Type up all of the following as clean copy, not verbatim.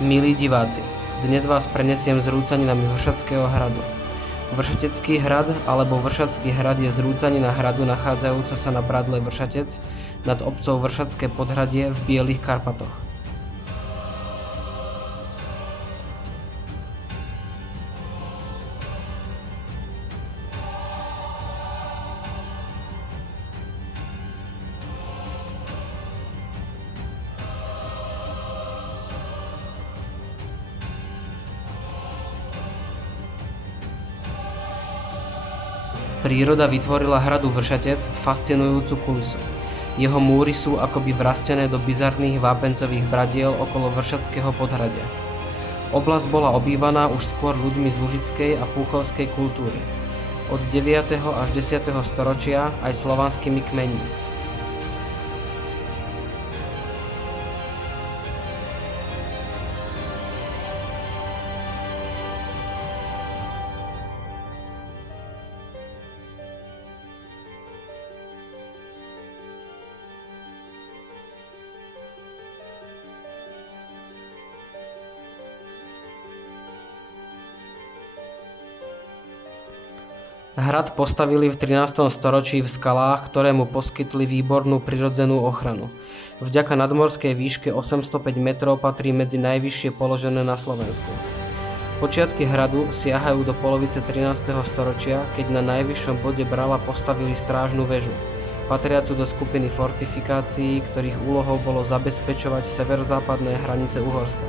Milí diváci, dnes vás prenesiem zrúcaninami Vršatského hradu. Vršatecký hrad alebo Vršatský hrad je zrúcanina hradu nachádzajúca sa na bradle Vršatec nad obcou Vršatské Podhradie v Bielých Karpatoch. Príroda vytvorila hradu Vršatec fascinujúcu kulisu. Jeho múry sú akoby vrastené do bizarných vápencových bradiel okolo Vršatského Podhradia. Oblasť bola obývaná už skôr ľuďmi z lužickej a púchovskej kultúry. Od 9. až 10. storočia aj slovanskými kmeňmi. Hrad postavili v 13. storočí v skalách, ktoré mu poskytli výbornú prirodzenú ochranu. Vďaka nadmorskej výške 805 metrov patrí medzi najvyššie položené na Slovensku. Počiatky hradu siahajú do polovice 13. storočia, keď na najvyššom bode Brala postavili strážnu väžu, patriacu do skupiny fortifikácií, ktorých úlohou bolo zabezpečovať severozápadné hranice Uhorska.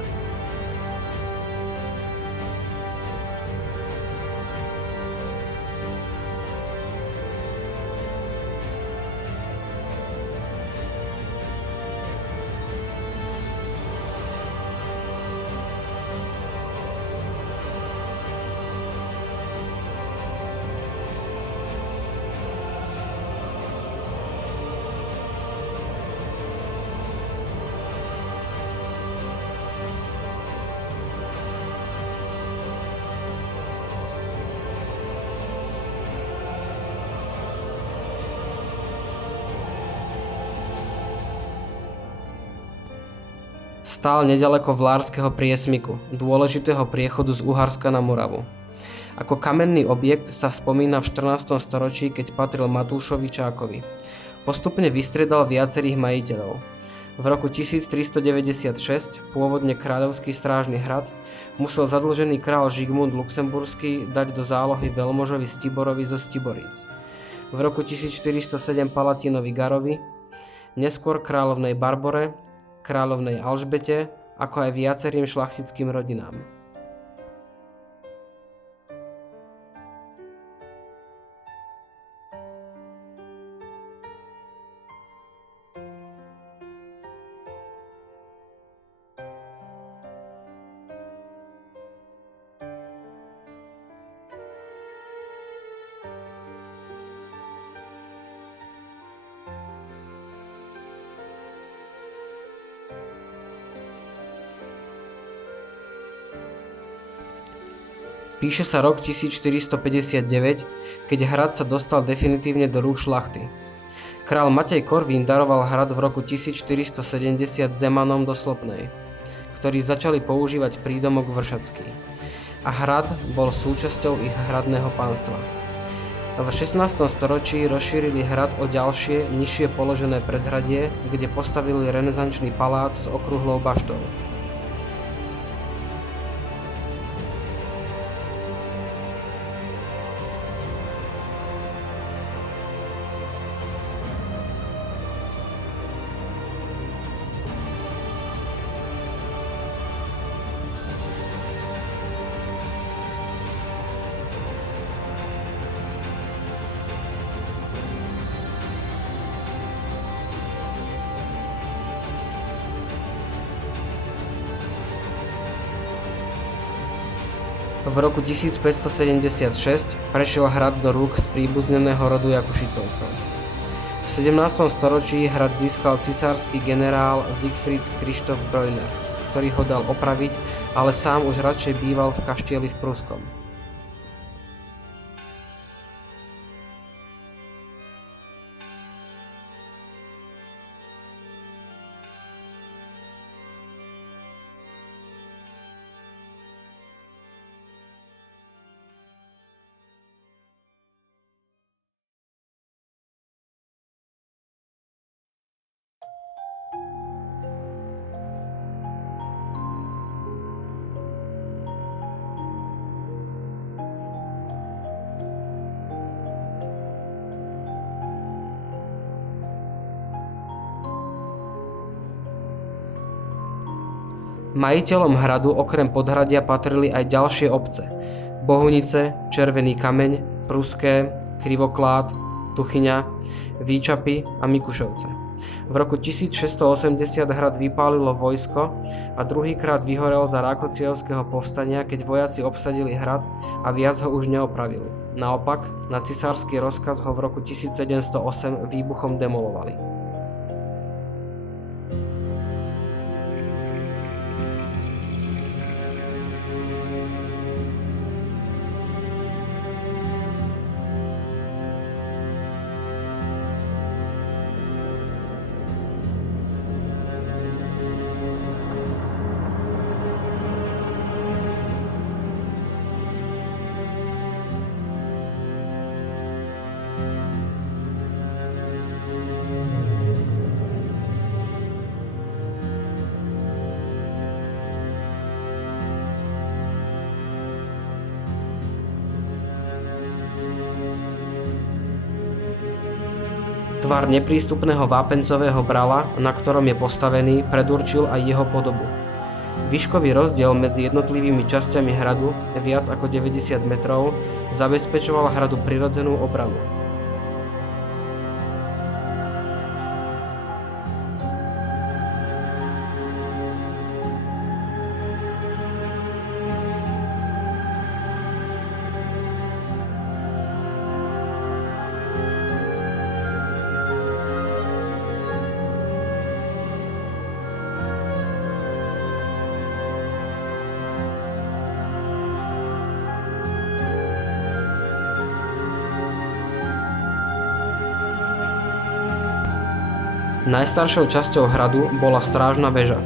Stál neďaleko Vlárskeho priesmyku, dôležitého priechodu z Uharska na Moravu. Ako kamenný objekt sa spomína v 14. storočí, keď patril Matúšovi Čákovi. Postupne vystriedal viacerých majiteľov. V roku 1396, pôvodne kráľovský strážny hrad, musel zadlžený král Žigmund Luxemburský dať do zálohy veľmožovi Stiborovi zo Stiboríc. V roku 1407 Palatínovi Garovi, neskôr kráľovnej Barbore, kráľovnej Alžbete, ako aj viacerým šlachtickým rodinám. Píše sa rok 1459, keď hrad sa dostal definitívne do rúk šlachty. Král Matej Korvín daroval hrad v roku 1470 Zemanom do Slopnej, ktorí začali používať prídomok Vršatský. A hrad bol súčasťou ich hradného pánstva. V 16. storočí rozšírili hrad o ďalšie, nižšie položené predhradie, kde postavili renesančný palác s okrúhlou baštou. V roku 1576 prešiel hrad do rúk z príbuzneného rodu Jakušicovcov. V 17. storočí hrad získal cisársky generál Siegfried Krištof Breuner, ktorý ho dal opraviť, ale sám už radšej býval v kaštieli v Pruskom. Majiteľom hradu okrem Podhradia patrili aj ďalšie obce: Bohunice, Červený Kameň, Pruské, Krivoklád, Tuchyňa, Výčapy a Mikušovce. V roku 1680 hrad vypálilo vojsko a druhýkrát vyhorel za Rákociovského povstania, keď vojaci obsadili hrad a viac ho už neopravili. Naopak, na cisársky rozkaz ho v roku 1708 výbuchom demolovali. Tvar neprístupného vápencového brala, na ktorom je postavený, predurčil aj jeho podobu. Výškový rozdiel medzi jednotlivými časťami hradu, viac ako 90 metrov, zabezpečoval hradu prirodzenú obranu. Najstaršou časťou hradu bola strážna väža,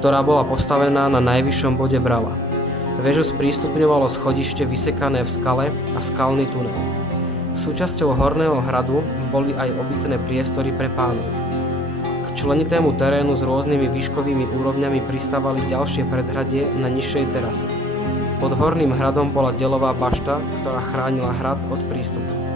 ktorá bola postavená na najvyššom bode brala. Väžu sprístupňovalo schodište vysekané v skale a skalný tunel. Súčasťou horného hradu boli aj obytné priestory pre pánov. K členitému terénu s rôznymi výškovými úrovňami pristávali ďalšie predhradie na nižšej terase. Pod horným hradom bola deľová bašta, ktorá chránila hrad od prístupu.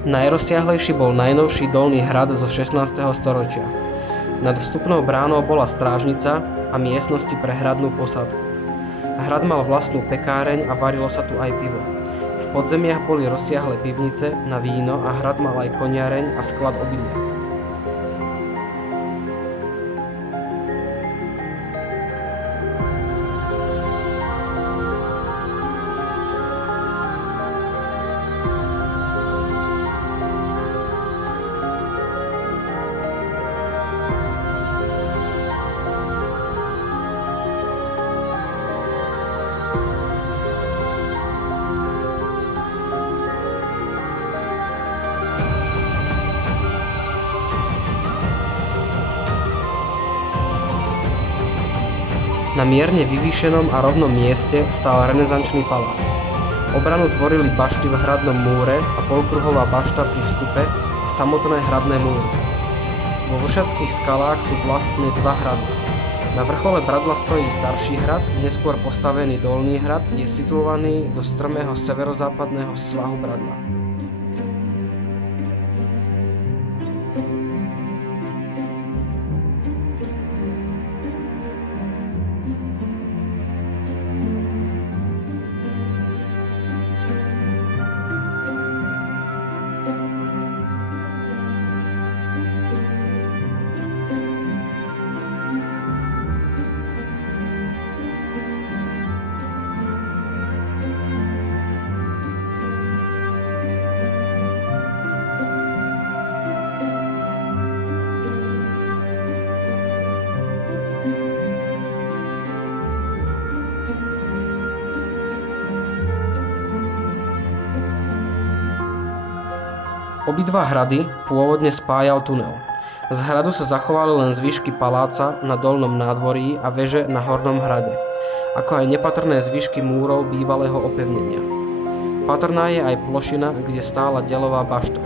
Najrozsiahlejší bol najnovší dolný hrad zo 16. storočia. Nad vstupnou bránou bola strážnica a miestnosti pre hradnú posádku. Hrad mal vlastnú pekáreň a varilo sa tu aj pivo. V podzemiach boli rozsiahle pivnice na víno a hrad mal aj koniareň a sklad obilia. Na mierne vyvýšenom a rovnom mieste stál renesančný palác. Obranu tvorili bašty v hradnom múre a polkruhová bašta pri vstupe a samotné hradné múry. Vo Vršatských skalách sú vlastne dva hrady. Na vrchole Bradla stojí starší hrad, neskôr postavený dolný hrad je situovaný do strmého severozápadného svahu Bradla. Obidva hrady pôvodne spájal tunel. Z hradu sa zachovali len zvyšky paláca na dolnom nádvorí a veže na hornom hrade, ako aj nepatrné zvyšky múrov bývalého opevnenia. Patrná je aj plošina, kde stála deľová bašta.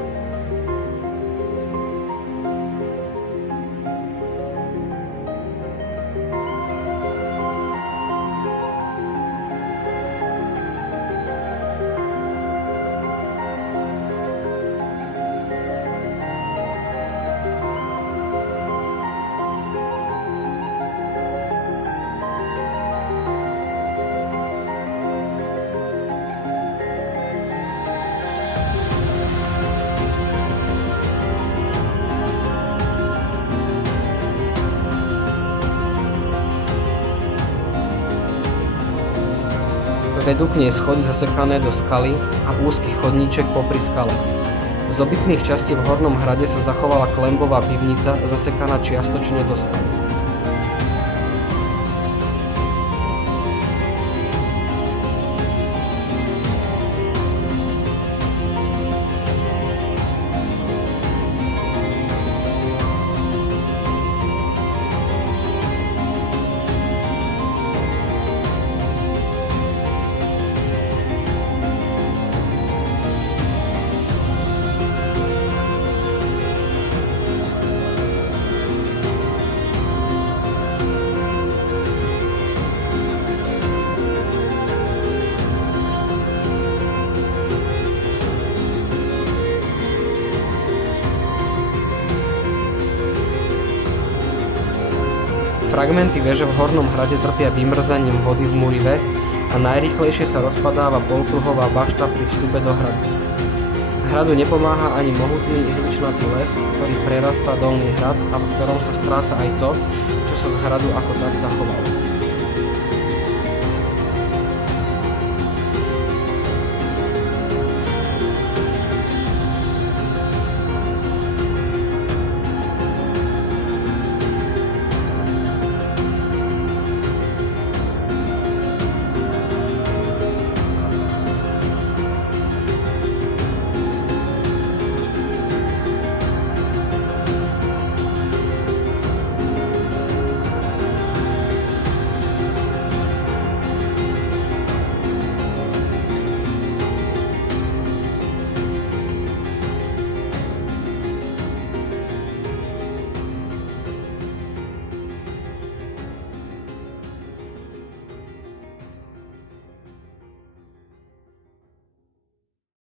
Vedú k nej schody zasekané do skaly a úzky chodníček popri skale. Z obytných častí v hornom hrade sa zachovala klenbová pivnica zasekaná čiastočne do skaly. Fragmenty veže v hornom hrade trpia vymrzaním vody v Murive a najrýchlejšie sa rozpadáva polkruhová bašta pri vstupe do hradu. Hradu nepomáha ani mohutný ihličnatý les, ktorý prerastá dolný hrad a v ktorom sa stráca aj to, čo sa z hradu ako tak zachovalo.